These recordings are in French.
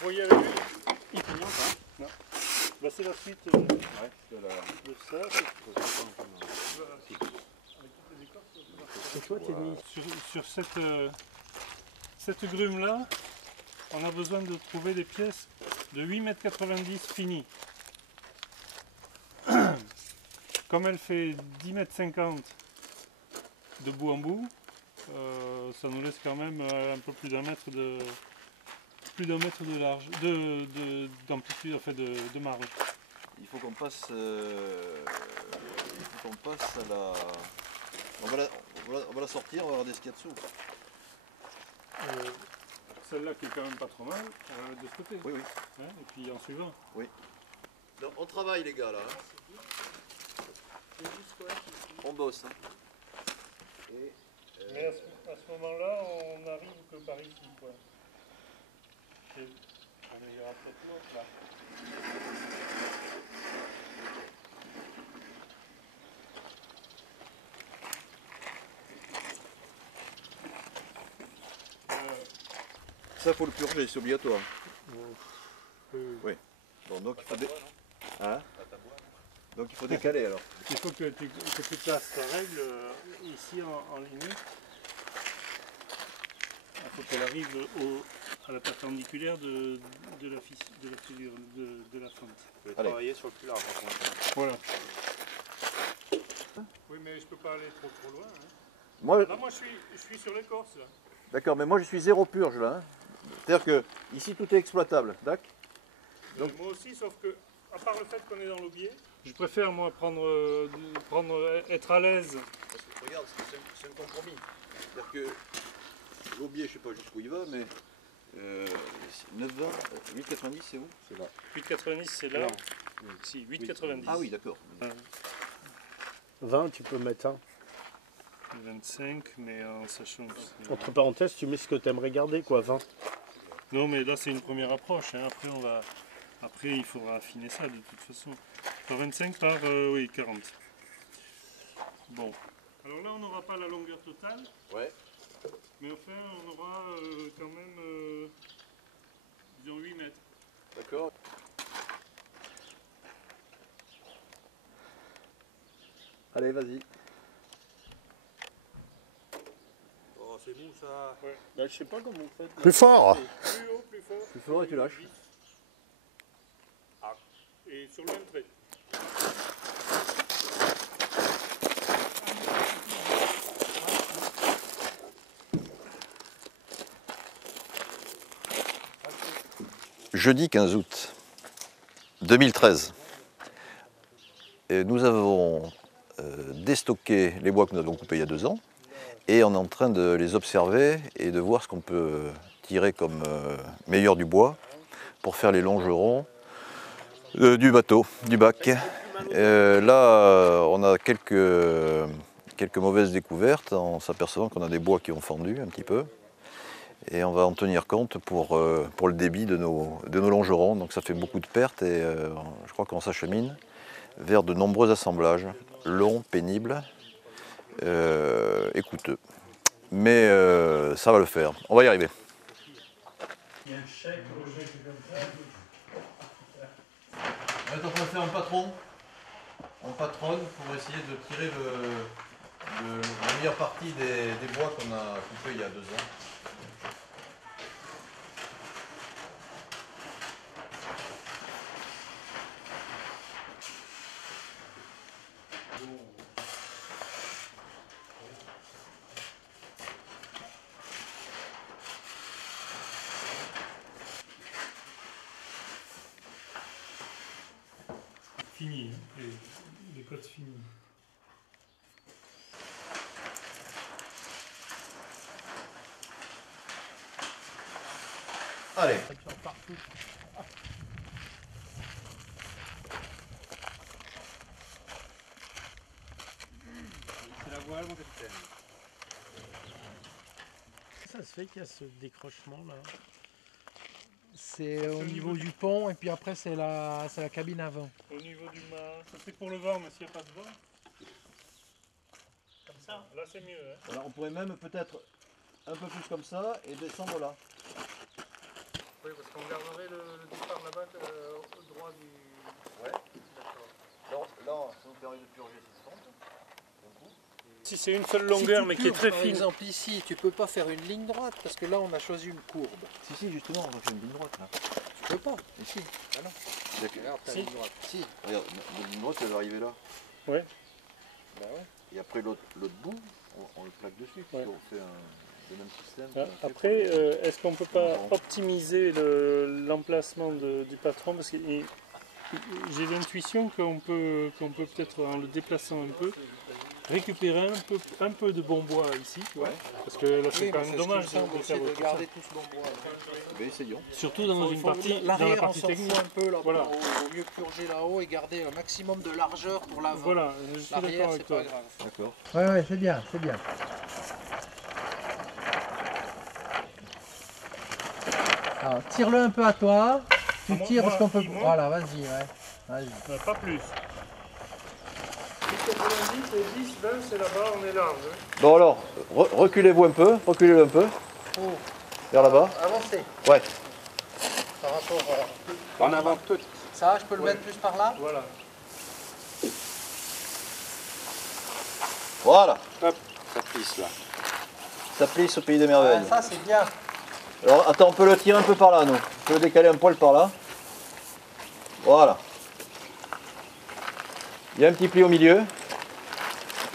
Bon, il y avait eu. Il finit pas. Non. Bah, c'est la suite de ça. C'est toi, t'es mis sur cette grume là. On a besoin de trouver des pièces de 8,90 m finies. Comme elle fait 10,50 m de bout en bout, ça nous laisse quand même un peu plus d'un mètre de large, d'amplitude, en fait, de marge. Il faut qu'on passe, à la... On va la sortir, on va regarder ce qu'il y a dessous. Celle-là qui est quand même pas trop mal, de ce côté. Oui, oui. Hein, et puis en suivant. Oui. Donc, on travaille les gars là. Hein. On bosse. Hein. Mais à ce moment-là, on arrive que par ici, quoi. On ira peut-être l'autre là. Ça faut le purger, c'est obligatoire. Oui. Bon, donc il faut hein, donc il faut décaler alors. Il faut que tu places ta règle ici en limite. Il faut qu'elle arrive à la perpendiculaire de la figure, de la fente. Je vais travailler sur le plus large. Voilà. Oui, mais je peux pas aller trop loin. Hein. Moi, là, moi je suis sur l'écorce. D'accord, mais moi je suis zéro purge là. Hein. C'est-à-dire que ici tout est exploitable, d'accord. Donc moi aussi, sauf que, à part le fait qu'on est dans l'aubier, je préfère moi être à l'aise. Parce que regarde, c'est un compromis. C'est-à-dire que l'aubier, je ne sais pas jusqu'où il va, mais 9,20, 8,90 c'est où? C'est là. 8,90 c'est là. Si, 8,90. Ah oui, d'accord. 20, tu peux mettre un. 25, mais en sachant que entre parenthèses, tu mets ce que tu aimerais garder, quoi, 20. Non, mais là c'est une première approche. Hein. Après, il faudra affiner ça de toute façon. Par 25 par oui, 40. Bon. Alors là, on n'aura pas la longueur totale. Ouais. Mais enfin, on aura quand même, disons, 8 mètres. D'accord. Allez, vas-y. Oh, c'est mou ça. Ouais. Bah, je sais pas comment vous faites. Plus fort. Plus haut, plus fort. Plus fort et tu lâches. Ah. Et sur le même trait. Jeudi 15 août 2013, et nous avons déstocké les bois que nous avons coupés il y a 2 ans et on est en train de les observer et de voir ce qu'on peut tirer comme meilleur du bois pour faire les longerons du bateau, du bac. Là, on a quelques mauvaises découvertes en s'apercevant qu'on a des bois qui ont fendu un petit peu. Et on va en tenir compte pour le débit de nos longerons. Donc ça fait beaucoup de pertes et je crois qu'on s'achemine vers de nombreux assemblages longs, pénibles et coûteux. mais ça va le faire. On va y arriver. Il y a un chèque. On est en train de faire un patron. On patronne pour essayer de tirer la meilleure partie des bois qu'on a coupés il y a 2 ans. Fini, hein, les côtes finies. Allez. C'est la voile, mon capitaine. Ça se fait qu'il y a ce décrochement là. C'est au niveau du pont et puis après c'est la cabine avant. Au niveau du mât, ça c'est pour le vent, mais s'il n'y a pas de vent. Comme ça. Là c'est mieux. Hein. Alors on pourrait même peut-être un peu plus comme ça et descendre là. Oui, parce qu'on garderait le départ là-bas au droit du... Ouais. D'accord. Là, ça nous permet de purger cette fente. Si c'est une seule longueur mais qui est très Par fine. exemple ici, tu peux pas faire une ligne droite parce que là on a choisi une courbe. Si, justement, on va faire une ligne droite là. Tu peux pas. Ici. Ah non. Regarde, Si. Ligne droite. Si. regarde, la ligne droite, elle va arriver là. Ouais. Bah ouais. Et après l'autre bout, on le plaque dessus. Ouais. On fait le même système. Ah, après, est-ce qu'on peut pas optimiser l'emplacement du patron, parce que j'ai l'intuition qu'on peut peut-être, en le déplaçant un peu, récupérer un peu de bon bois ici, tu vois, parce que là c'est Oui, quand mais même c'est dommage ce qui me semble de aussi faire de tout ça. garder tout ce bon bois. Mais essayons. Surtout dans une partie, dans la L'arrière on partie s'en technique. fout un peu là, Voilà. au mieux purger là-haut et garder un maximum de largeur pour l'avant. Voilà, je suis d'accord L'arrière avec c'est toi. pas grave. D'accord. Ouais, c'est bien, c'est bien. Alors, tire-le un peu à toi. Tu Moi, tires parce qu'on peut. moi. Voilà, vas-y, ouais. Vas-y. Pas plus. Si comme on l'indique, 10, 20 c'est là-bas, on est large. Hein. Bon alors, reculez-vous un peu, reculez-le un peu. Oh, Vers là-bas. avancez. Ouais. Par rapport à. En avant tout. Ça, je peux le mettre plus par là. Voilà. Voilà. Hop, ça plisse là. Ça plisse au pays des merveilles. Ça, c'est bien. Alors attends, on peut le tirer un peu par là, nous. On peut le décaler un poil par là. Voilà. Il y a un petit pli au milieu.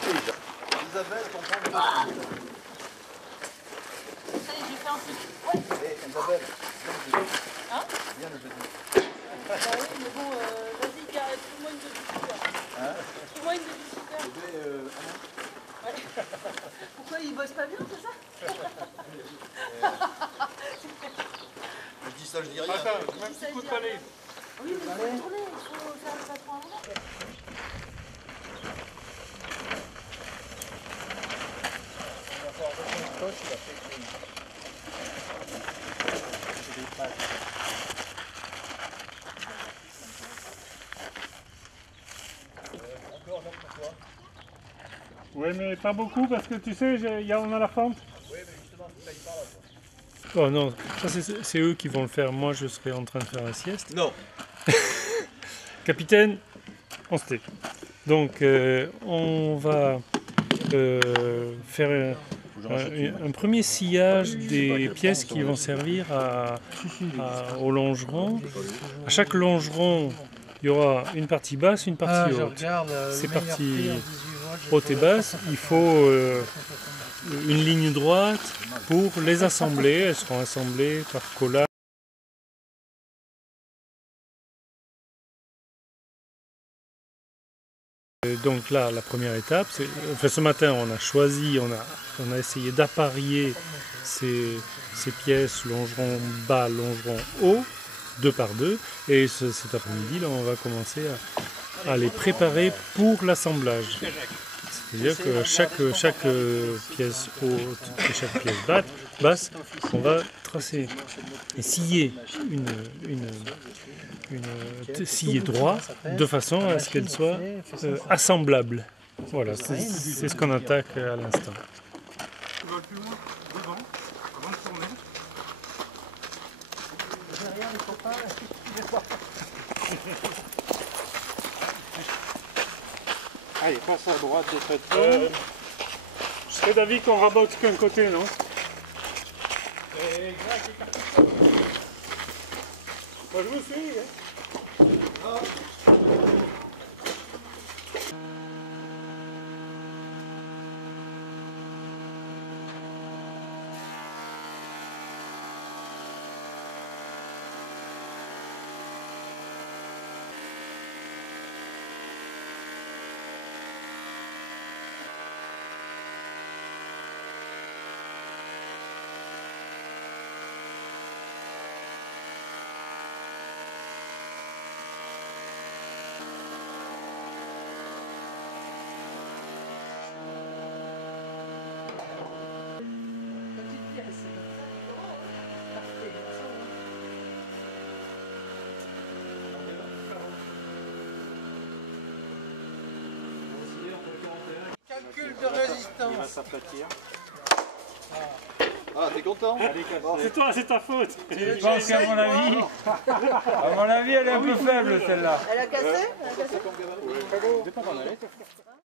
Isabelle, Ça y est, j'ai fait un truc. Ouais. Isabelle, Hein? viens le jeudi. Bah oui, mais bon, vas-y, trouve-moi une babysitter. Hein? Trouve-moi une babysitter. Ouais. Pourquoi il bosse pas bien, c'est ça? Je dis ça, je dis rien. Attends, un petit coup de palais. Oui, mais il faut tourner, il faut faire le patron avant. Oui, mais pas beaucoup parce que tu sais, on a la fente. Oui, mais justement, c'est ça, il parle. Oh non, ça c'est eux qui vont le faire. Moi, je serai en train de faire la sieste. Non. Capitaine, on se tait. Donc, on va faire un premier sillage des pièces qui vont servir au longeron. À chaque longeron, il y aura une partie basse, une partie haute. Ces parties haute et basse, il faut une ligne droite pour les assembler. Elles seront assemblées par collage. Donc là, la première étape, ce matin, on a choisi, on a essayé d'apparier ces pièces longeron bas, longeron haut, 2 par 2, et cet après-midi, là, on va commencer à les préparer pour l'assemblage. C'est-à-dire que chaque pièce haute et chaque pièce basse, on va tracer et scier scier droit de façon à ce qu'elle soit assemblable. Voilà, c'est ce qu'on attaque à l'instant. Allez, passe à droite de cette zone. Je serais d'avis qu'on rabote qu'un côté, non? Moi, je vous suis, hein. Petite pièce, c'est comme ça, Nicolas, hein. Parfait, Calcul de résistance. Il va s'aplatir. Ah, t'es content? C'est toi, c'est ta faute. Je pense qu'à mon avis, elle est un peu faible celle-là. Elle a cassé? Elle a cassé?